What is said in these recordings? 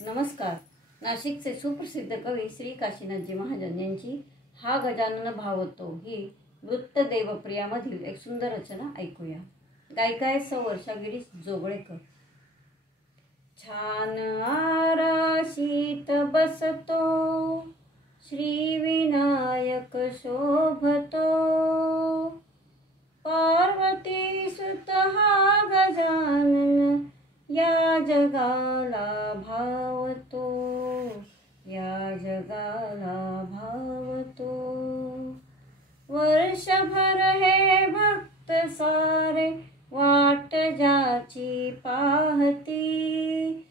नमस्कार. नाशिकचे सुप्रसिद्ध कवी श्री काशीनाथजी महाजन यांची हा गजानन भावतो ही वृत्तदेवप्रियामधील एक सुंदर रचना ऐकूया. गायिका आहे सौ वर्षा गिरीश जोगळेकर. छान आराशीत बसतो श्री विनायक शोभतो, पार्वती सुत हा गजानन या जगाला भावतो, या जगाला भावतो. वर्षभर हे भक्त सारे वाट ज्याची पाहती,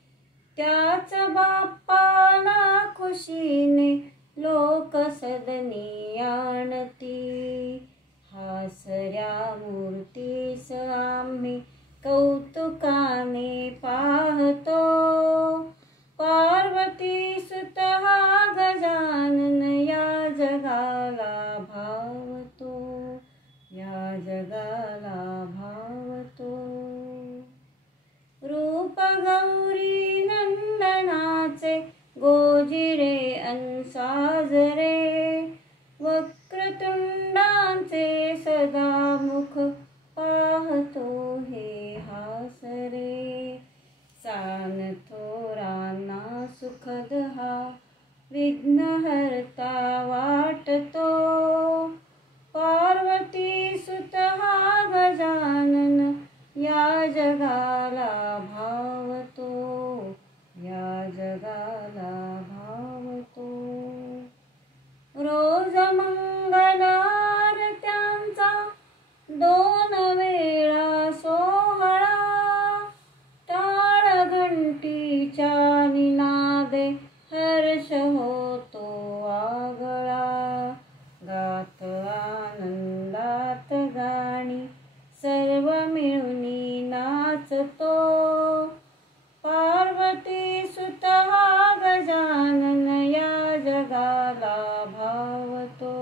त्याच बाप्पाला खुशीने लोक सदनी आणती. हासऱ्या मूर्तीस आम्ही कौतुकाने पाहतो, पार्वती सुत हा गजानन या जगाला भावतो, या जगाला भावतो. रूप गौरी नंदनाचे गोजिरे अन साजरे, वक्रतुंडांचे सदा मुख पाहतो हे हासरे. सान थोरांना सुखद हा विघ्नहर्ता वाटतो, पार्वती सुत हा गजानन या जगाला भावतो, या जगाला भावतो. रोज मंगल आरत्यांचा दोन वेळा सोहळा, टाळ घंटीच्या निनादे हर्ष होतो आगळा. गात आनंदात गाणी सर्व मिळूनी नाचतो, पार्वती सुत हा गजानन या जगाला भावतो,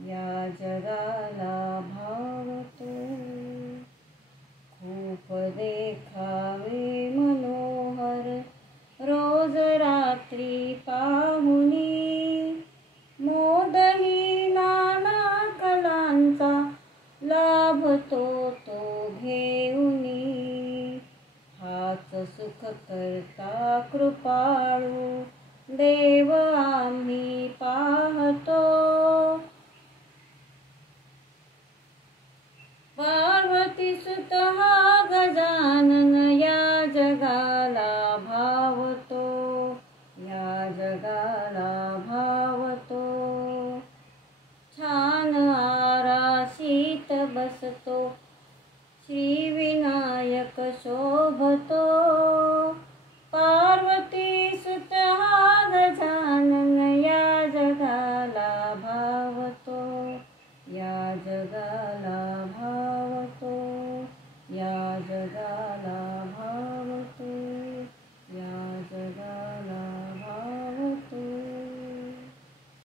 या जगाला भावतो. खूप देखावे मनोहर रोज रात्री पाहुनी, मोदही नाना कलांचा लाभतो तो घेऊनी. हाच सुख करता कृपाळू देव आम्ही पाहतो, पार्वती सुत हा गजानन या जगाला भावतो, या जगाला